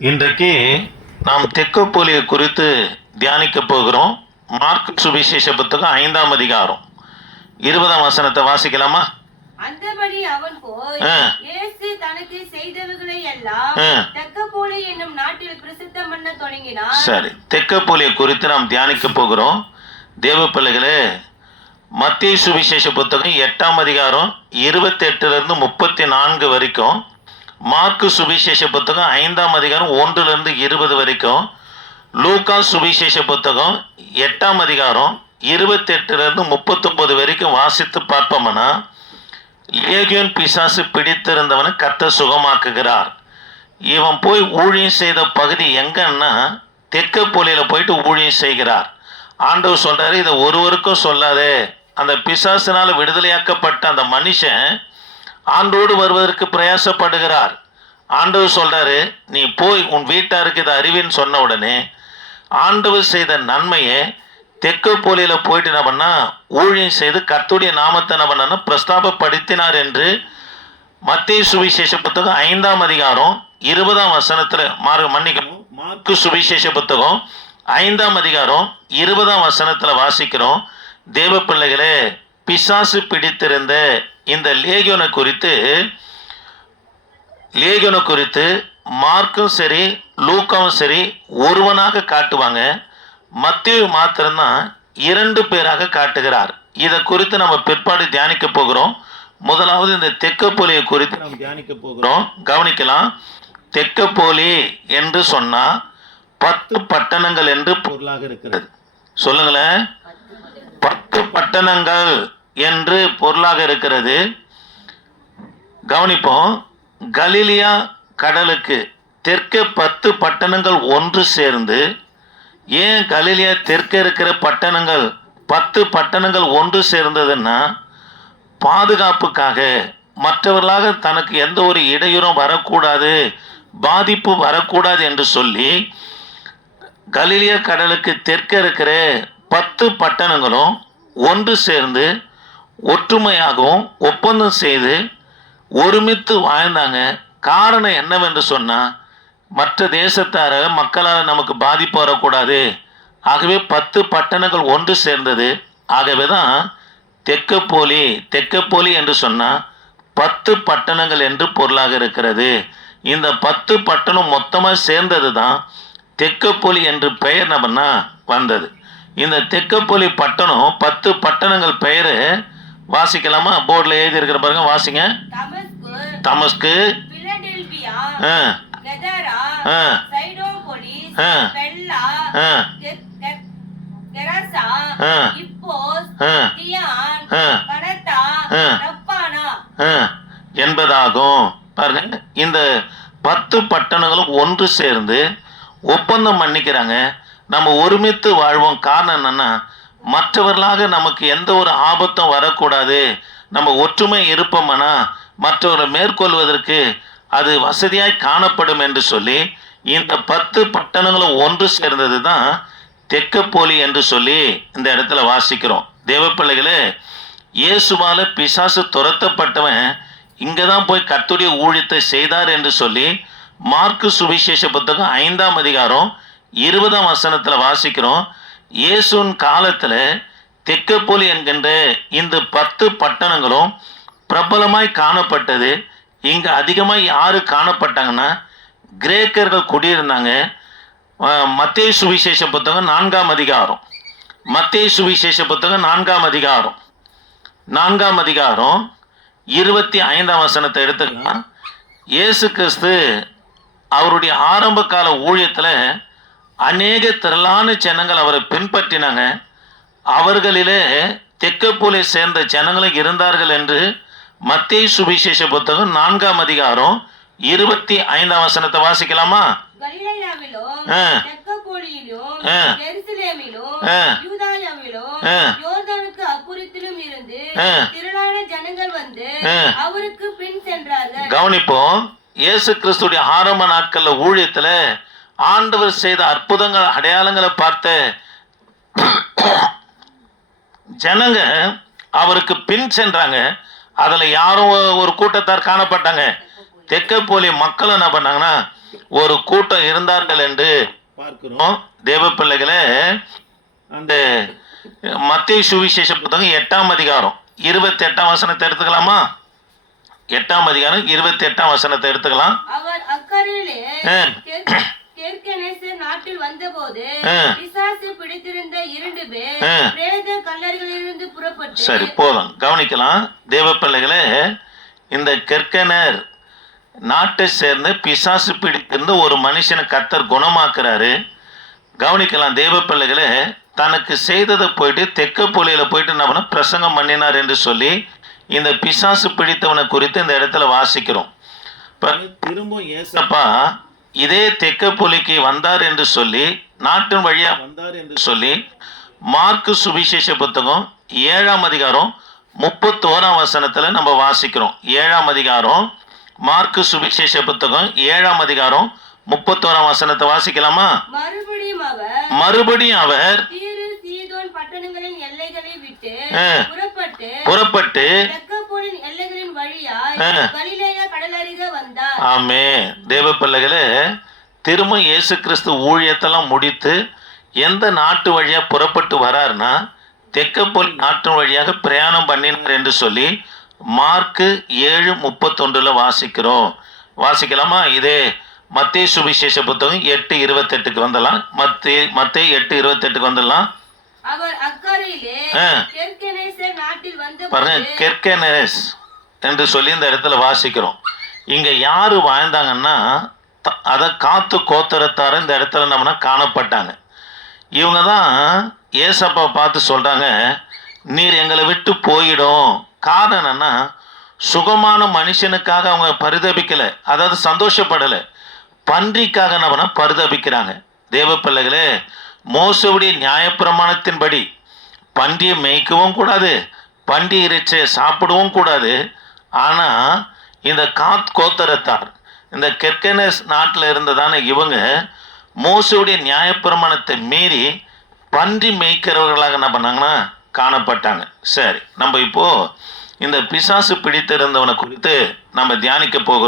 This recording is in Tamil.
இன்றைக்கு நாம் தெக்கப்போலியை குறித்து தியானிக்க போகிறோம். மார்க் சுவிசேஷ புத்தகம் ஐந்தாம் அதிகாரம். இருபதாம் வசனத்தை வாசிக்கலாமா? அந்தபடி அவன் போய். இயேசு தனக்கு செய்தவைகளை எல்லாம். தெக்கப்போலி என்னும் நாட்டில் பிரசித்தம் பண்ண தொடங்கினான் சரி. தெக்கப்போலியை குறித்து நாம் தியானிக்க போகிறோம். தேவ பிள்ளைகளே மத்திய சுவிசேஷ புத்தகம் எட்டாம் அதிகாரம் இருபத்தி இருந்து முப்பத்தி நான்கு வரைக்கும் மார்க்கு சுவிசேஷ புத்தகம் ஐந்தாம் அதிகாரம் ஒன்றுலேருந்து இருபது வரைக்கும் லூக்கா சுவிசேஷ புத்தகம் எட்டாம் அதிகாரம் இருபத்தி எட்டுலேருந்து முப்பத்தொம்பது வரைக்கும் வாசித்து பார்ப்போம்னா லேகியோன் பிசாசு பிடித்திருந்தவனை கத்த சுகமாக்குகிறார். இவன் போய் ஊழியம் செய்த பகுதி எங்கன்னா தெக்கப்போலியில் போயிட்டு ஊழியம் செய்கிறார். ஆண்டவர் சொல்கிறாரு இதை ஒருவருக்கும் சொல்லாதே. அந்த பிசாசினால் விடுதலையாக்கப்பட்ட அந்த மனுஷன் ஆண்டோடு வருவதற்கு பிரயாசப்படுகிறார். ஆண்டவர் சொல்கிறாரு நீ போய் உன் வீட்டாருக்கு இதை அறிவின்னு சொன்ன உடனே ஆண்டவர் செய்த நன்மையை தெற்கு போலியில் போயிட்டு என்ன பண்ணால் ஊழியம் செய்து கர்த்துடைய நாமத்தை என்ன பண்ணா பிரஸ்தாபப்படுத்தினார் என்று மத்திய சுவிசேஷ புத்தகம் ஐந்தாம் அதிகாரம் இருபதாம் வசனத்தில் மார்க் மன்னிக்கணும் மார்க்கு சுவிசேஷ புத்தகம் ஐந்தாம் அதிகாரம் இருபதாம் வசனத்தில் வாசிக்கிறோம். தேவ பிள்ளைகளே பிசாசு பிடித்திருந்த இந்த லேகியோனை குறித்து லேகியோனை குறித்து மார்க்கும் சரி லூக்காவும் சரி ஒருவனாக காட்டுவாங்க. மத்திய மாத்திரம்தான் இரண்டு பேராக காட்டுகிறார். இதை குறித்து நம்ம பிற்பாடு தியானிக்க போகிறோம். முதலாவது இந்த தெக்கப்போலியை குறித்து நாம் தியானிக்க போகிறோம். கவனிக்கலாம். தெக்கப்போலி என்று சொன்னால் பத்து பட்டணங்கள் என்று பொருளாக இருக்கிறது. சொல்லுங்களேன். பத்து பட்டணங்கள். என்று பொருளாக இருக்கிறது. கவனிப்போம் கலிலியா கடலுக்கு தெற்கே பத்து பட்டணங்கள் ஒன்று சேர்ந்து ஏன் கலிலியா தெற்கே இருக்கிற பட்டணங்கள் பத்து பட்டணங்கள் ஒன்று சேர்ந்ததுன்னா பாதுகாப்புக்காக. மற்றவர்களாக தனக்கு எந்த ஒரு இடையூறும் வரக்கூடாது பாதிப்பு வரக்கூடாது என்று சொல்லி கலிலிய கடலுக்கு தெற்கே இருக்கிற பத்து பட்டணங்களும் ஒன்று சேர்ந்து ஒற்றுமையாகவும் ஒப்பந்தம் செய்து ஒருமித்து வாழ்ந்தாங்க. காரணம் என்னவென்று சொன்னால் மற்ற தேசத்தார மக்களால் நமக்கு பாதிப்பு வரக்கூடாது. ஆகவே பத்து பட்டணங்கள் ஒன்று சேர்ந்தது. ஆகவே தான் தெக்கப்போலி தெக்கப்போலி என்று சொன்னால் பத்து பட்டணங்கள் என்று பொருளாக இருக்கிறது. இந்த பத்து பட்டணம் மொத்தமாக சேர்ந்தது தான் தெக்கப்போலி என்று பெயர் நபர்னா வந்தது. இந்த தெக்கப்பொலி பட்டணம் பத்து பட்டணங்கள் பெயர் வாசிக்கலாமா? போர்டில் எழுதி இருக்கிற பாருங்க வாசிங்க. தமஸ்கு என்பதாகும். பாருங்க இந்த பத்து பட்டணங்களும் ஒன்று சேர்ந்து ஒப்பந்தம் பண்ணிக்கிறாங்க. நம்ம ஒருமித்து வாழ்வோம் காரணம் என்னன்னா மற்றவர்களாக நமக்கு எந்த ஒரு ஆபத்தும் வரக்கூடாது. நம்ம ஒற்றுமை இருப்போம்னா? மற்றவர்களை மேற்கொள்வதற்கு அது வசதியாய் காணப்படும் என்று சொல்லி இந்த பத்து பட்டணங்களும் ஒன்று சேர்ந்தது தான் தெக்கப்போலி என்று சொல்லி இந்த இடத்துல வாசிக்கிறோம். தேவப்பிள்ளைகளே இயேசுவால பிசாசு துரத்தப்பட்டவன் இங்கே தான் போய் கத்துடைய ஊழியத்தை செய்தார் என்று சொல்லி மார்க்கு சுவிசேஷ புத்தகம் ஐந்தாம் அதிகாரம் இருபதாம் வசனத்தில் வாசிக்கிறோம். இயேசுன் காலத்தில் தெக்கப்போலி என்கின்ற இந்த பத்து பட்டணங்களும் பிரபலமாய் காணப்பட்டது. இங்கே அதிகமாக யார் காணப்பட்டாங்கன்னா கிரேக்கர்கள் குடியிருந்தாங்க. மத்திய சுவிசேஷ புத்தகம் நான்காம் அதிகாரம். மத்திய சுவிசேஷ புத்தகம் நான்காம் அதிகாரம். நான்காம் அதிகாரம் இருபத்தி ஐந்தாம் வசனத்தை எடுத்துக்கலாம். இயேசு கிறிஸ்து அவருடைய ஆரம்ப கால ஊழியத்தில் அநேக திரளான ஜனங்கள் அவரை பின்பற்றினாங்க. அவர்களிலே தெக்கப்போலை சேர்ந்த ஜனங்களும் இருந்தார்கள் என்று மத்திய சுவிசேஷ புத்தகம் நான்காம் அதிகாரம் இருபத்தி ஐந்தாம் வசனத்தை வாசிக்கலாமா? கவனிப்போம் இயேசு கிறிஸ்துடைய ஆரம்ப நாட்கள்ல ஊழியத்துல ஆண்டவர் செய்த அற்புதங்கள் அடையாளங்களை பார்த்த ஜனங்க அவருக்கு பின் சென்றாங்க. அதுல யாரும் ஒரு கூட்டத்தார் காணப்பட்டாங்க. தெக்கப்போலி மக்கள் என்ன பண்ணாங்கன்னா ஒரு கூட்டம் இருந்தார்கள் என்று பார்க்கிறோம். தேவ பிள்ளைகளே அந்த மத்திய சுவிசேஷ புத்தகம் எட்டாம் அதிகாரம் இருபத்தி எட்டாம் வசனத்தை எடுத்துக்கலாமா? எட்டாம் அதிகாரம் இருபத்தி எட்டாம் வசனத்தை எடுத்துக்கலாம். கெர்கனேசர் நாட்டில் வந்தபோது ஆ. பிசாசு பிடித்திருந்த இரண்டு பேர். பிரேத கல்லறைகளிலிருந்து புறப்பட்டு சரி போதும் கவனிக்கலாம் தேவ பிள்ளைகளே இந்த கெர்கனர் நாட்டை சேர்ந்து பிசாசு பிடித்திருந்த ஒரு மனுஷனை கத்தர் குணமாக்குறாரு கவனிக்கலாம் தேவ பிள்ளைகளே தனக்கு செய்ததை போயிட்டு தெக்க புலியில போயிட்டு என்ன பண்ண பிரசங்கம் பண்ணினார் என்று சொல்லி இந்த பிசாசு பிடித்தவனை குறித்து இந்த இடத்துல வாசிக்கிறோம் திரும்ப ஏசப்பா இதே தெக்க புலிக்கு வந்தார் என்று சொல்லி நாட்டின் வழியா வந்தார் என்று சொல்லி மார்க்கு சுவிசேஷ புத்தகம் ஏழாம் அதிகாரம் முப்பத்தோராம் வசனத்துல நம்ம வாசிக்கிறோம். ஏழாம் அதிகாரம் மார்க்கு சுவிசேஷ புத்தகம் ஏழாம் அதிகாரம் முப்பத்தோராம் வசனத்தை வாசிக்கலாமா? மறுபடியும் அவர். புறப்பட்டு புறப்பட்டு ஆமே தேவ பிள்ளைகளே திரும்ப இயேசு கிறிஸ்து ஊழியத்தெல்லாம் முடித்து எந்த நாட்டு வழியா புறப்பட்டு வராருன்னா தெக்கப்போல் நாட்டு வழியாக பிரயாணம் பண்ணினார் என்று சொல்லி மார்க்கு ஏழு முப்பத்தொன்றுல வாசிக்கிறோம். வாசிக்கலாமா? இதே மத்திய சுவிசேஷ புத்தகம் எட்டு இருபத்தெட்டுக்கு வந்துடலாம். மத்திய மத்திய எட்டு இருபத்தெட்டுக்கு வந்துடலாம். பாருங்க கெர்கனேஸ் என்று சொல்லி இந்த இடத்துல வாசிக்கிறோம். இங்கே யார் வாழ்ந்தாங்கன்னா த- அதை காத்து கோத்தரத்தார இந்த இடத்துல நம்மனா காணப்பட்டாங்க. இவங்க தான் ஏசப்பா பார்த்து சொல்கிறாங்க நீர் எங்களை விட்டு போயிடும். காரணம் என்னன்னா சுகமான மனுஷனுக்காக அவங்க பரிதபிக்கலை அதாவது சந்தோஷப்படலை. பன்றிக்காக நம்மனா பரிதபிக்கிறாங்க. தேவ பிள்ளைகளே மோசவுடைய நியாயப்பிரமாணத்தின்படி பன்றியை மேய்க்கவும் கூடாது பன்றி இறைச்சியை சாப்பிடவும் கூடாது. ஆனால் இந்த காத் கோத்தரத்தார் இந்த கெர்கனஸ் நாட்டில் இருந்ததான இவங்க மோசவுடைய நியாயப்பிரமாணத்தை மீறி பன்றி மேய்க்கிறவர்களாக என்ன பண்ணாங்கன்னா காணப்பட்டாங்க. சரி நம்ம இப்போ இந்த பிசாசு பிடித்திருந்தவனை குறித்து நம்ம தியானிக்க போகிறோம்.